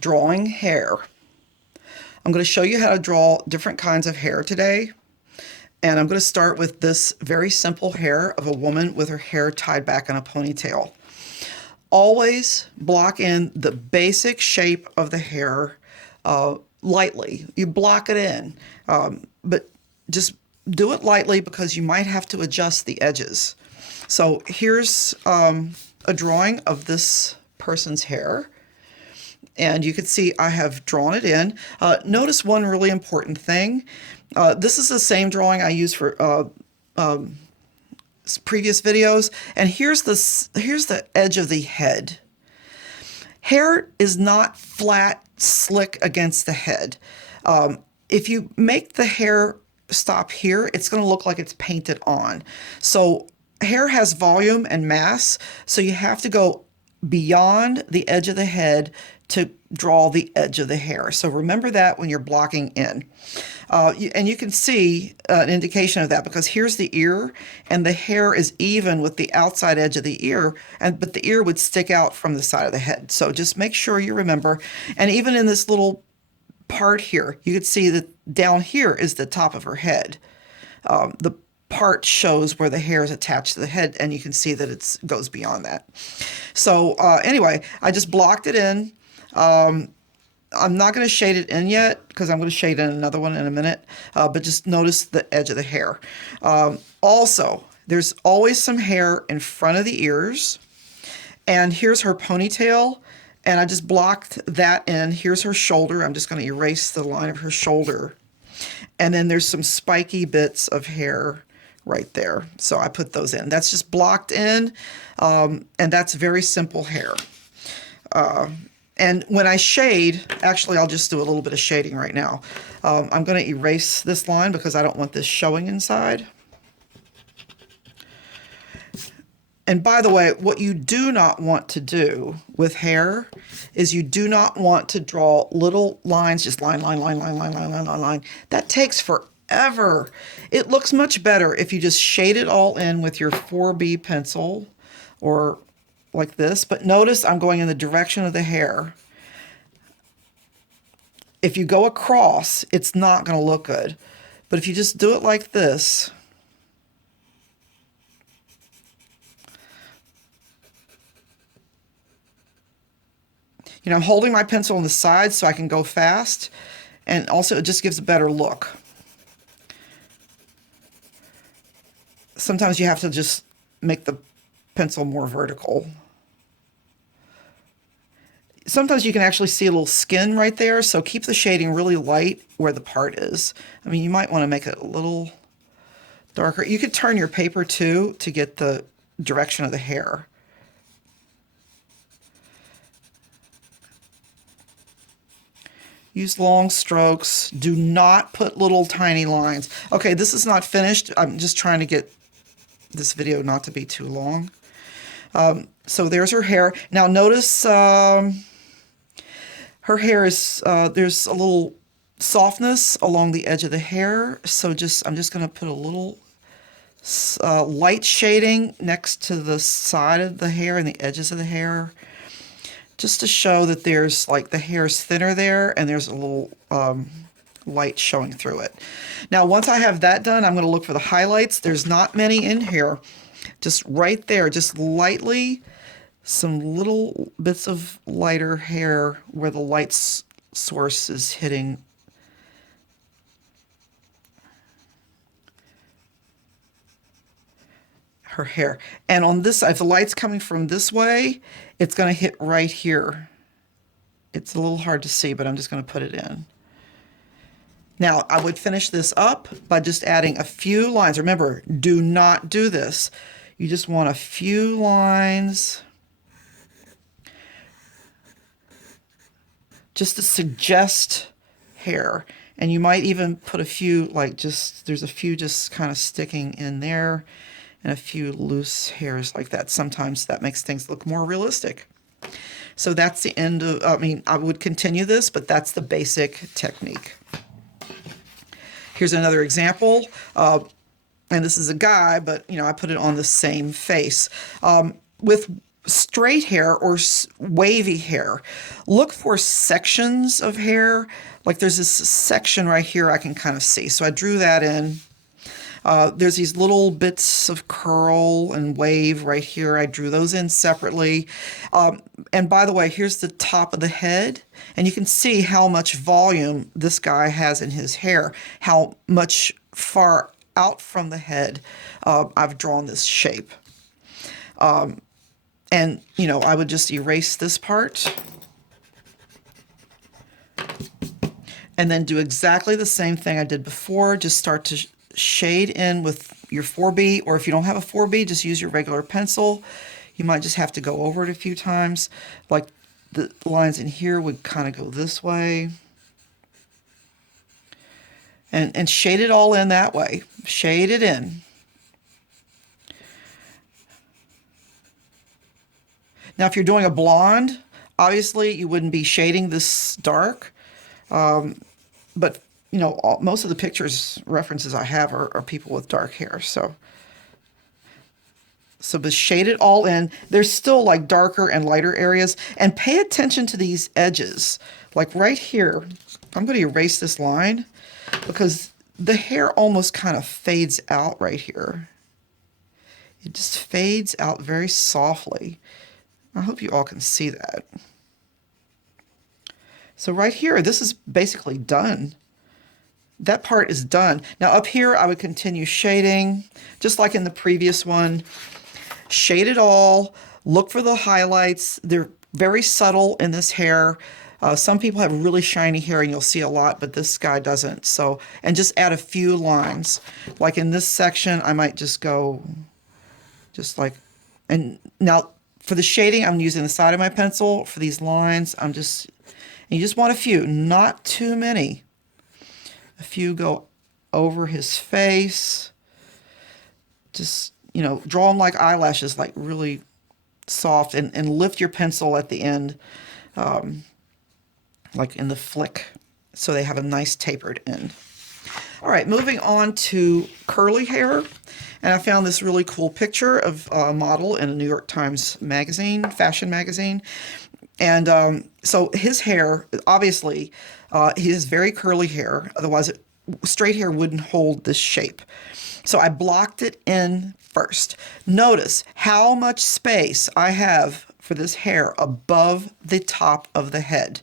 drawing hair. I'm going to show you how to draw different kinds of hair today. And I'm going to start with this very simple hair of a woman with her hair tied back in a ponytail. Always block in the basic shape of the hair lightly. You block it in, but just do it lightly because you might have to adjust the edges. So here's a drawing of this person's hair. And you can see I have drawn it in. Notice one really important thing. This is the same drawing I used for previous videos. And here's the edge of the head. Hair is not flat, slick against the head. If you make the hair stop here, it's going to look like it's painted on. So hair has volume and mass, so you have to go beyond the edge of the head to draw the edge of the hair. So remember that when you're blocking in. And you can see an indication of that because here's the ear, and the hair is even with the outside edge of the ear, but the ear would stick out from the side of the head. So just make sure you remember. And even in this little part here, you can see that down here is the top of her head. The part shows where the hair is attached to the head, and you can see that it goes beyond that. So anyway, I just blocked it in. I'm not going to shade it in yet because I'm going to shade in another one in a minute, but just notice the edge of the hair. Also, there's always some hair in front of the ears, and here's her ponytail, and I just blocked that in. Here's her shoulder. I'm just going to erase the line of her shoulder, and then there's some spiky bits of hair right there. So I put those in. That's just blocked in, and that's very simple hair. And when I shade, actually I'll just do a little bit of shading right now. I'm going to erase this line because I don't want this showing inside. And by the way, what you do not want to do with hair is you do not want to draw little lines, just line, line, line, line, line, line, line, line, line. That takes forever. It looks much better if you just shade it all in with your 4B pencil or like this. But notice I'm going in the direction of the hair. If you go across, it's not going to look good. But if you just do it like this, I'm holding my pencil on the side so I can go fast, and also it just gives a better look. Sometimes you have to just make the pencil more vertical. Sometimes you can actually see a little skin right there, so keep the shading really light where the part is. I mean, you might want to make it a little darker. You could turn your paper too to get the direction of the hair. Use long strokes. Do not put little tiny lines. Okay, this is not finished. I'm just trying to get this video not to be too long. So there's her hair. Now notice her hair is, there's a little softness along the edge of the hair. So I'm just going to put a little light shading next to the side of the hair and the edges of the hair, just to show that there's like the hair's thinner there and there's a little light showing through it. Now, once I have that done, I'm going to look for the highlights. There's not many in here. Just right there, just lightly, some little bits of lighter hair where the light source is hitting. Her hair. And on this side, if the light's coming from this way, it's going to hit right here. It's a little hard to see, but I'm just going to put it in. Now, I would finish this up by just adding a few lines. Remember, do not do this. You just want a few lines just to suggest hair. And you might even put a few, there's a few just kind of sticking in there and a few loose hairs like that. Sometimes that makes things look more realistic. So that's the end of, I would continue this, but that's the basic technique. Here's another example. And this is a guy, but I put it on the same face. With straight hair or wavy hair, look for sections of hair. Like there's this section right here I can kind of see. So I drew that in. There's these little bits of curl and wave right here. I drew those in separately. And by the way, here's the top of the head. And you can see how much volume this guy has in his hair, how much far out from the head I've drawn this shape. And, you know, I would just erase this part and then do exactly the same thing I did before. Just start to shade in with your 4B, or if you don't have a 4B, just use your regular pencil. You might just have to go over it a few times. Like the lines in here would kind of go this way. And shade it all in that way. Shade it in. Now, if you're doing a blonde, obviously you wouldn't be shading this dark. But, you know, most of the pictures references I have are people with dark hair. So but shade it all in. There's still like darker and lighter areas. And pay attention to these edges. Like right here, I'm going to erase this line because the hair almost kind of fades out right here. It just fades out very softly. I hope you all can see that. So right here, this is basically done. That part is done. Now up here, I would continue shading, just like in the previous one. Shade it all. Look for the highlights. They're very subtle in this hair. Some people have really shiny hair and you'll see a lot, but this guy doesn't. So, and just add a few lines. Like in this section, I might just go just like, and now for the shading, I'm using the side of my pencil. For these lines, and you just want a few, not too many. A few go over his face. Just, you know, draw them like eyelashes, like really soft, and lift your pencil at the end, like in the flick, so they have a nice tapered end. All right, moving on to curly hair. And I found this really cool picture of a model in a New York Times magazine, fashion magazine. And so his hair, obviously, he has very curly hair. Otherwise, straight hair wouldn't hold this shape. So I blocked it in first. Notice how much space I have for this hair above the top of the head.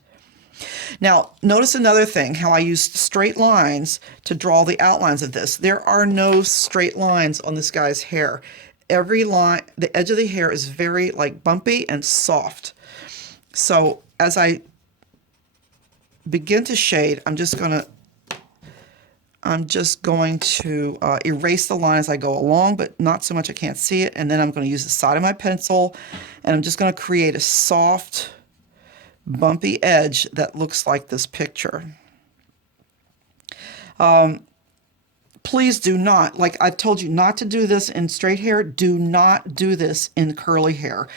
Now, notice another thing, how I used straight lines to draw the outlines of this. There are no straight lines on this guy's hair. Every line, the edge of the hair is very like bumpy and soft. So as I begin to shade, I'm just going to erase the line as I go along, but not so much I can't see it. And then I'm going to use the side of my pencil, and I'm just going to create a soft, bumpy edge that looks like this picture. Please do not, like I told you not to do this in straight hair, do not do this in curly hair.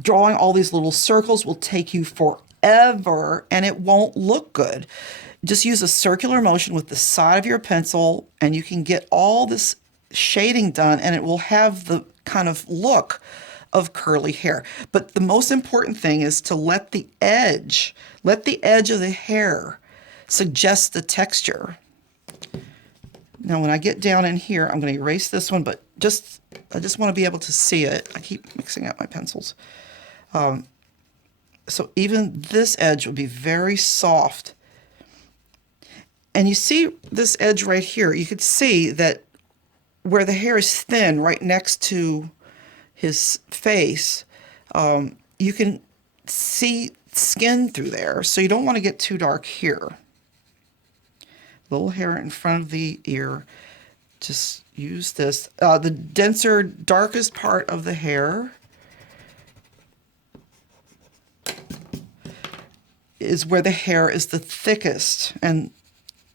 Drawing all these little circles will take you forever and it won't look good. Just use a circular motion with the side of your pencil and you can get all this shading done and it will have the kind of look of curly hair. But the most important thing is to let the edge of the hair suggest the texture. Now when I get down in here, I'm going to erase this one, but I just want to be able to see it. I keep mixing up my pencils. So even this edge will be very soft. And you see this edge right here, you could see that where the hair is thin right next to his face, you can see skin through there, so you don't want to get too dark here. Little hair in front of the ear, just use this. The denser, darkest part of the hair is where the hair is the thickest and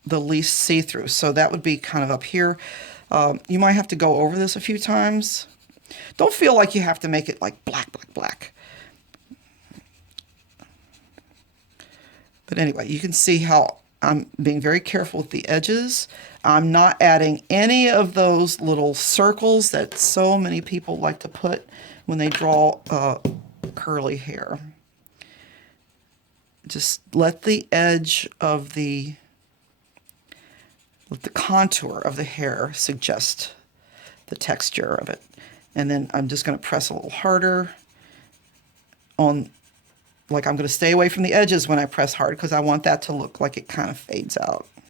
the least see-through, so that would be kind of up here. You might have to go over this a few times. Don't feel like you have to make it like black, black, black. But anyway, you can see how I'm being very careful with the edges. I'm not adding any of those little circles that so many people like to put when they draw curly hair. Just let the edge of let the contour of the hair suggest the texture of it. And then I'm just going to press a little harder on, like I'm going to stay away from the edges when I press hard because I want that to look like it kind of fades out.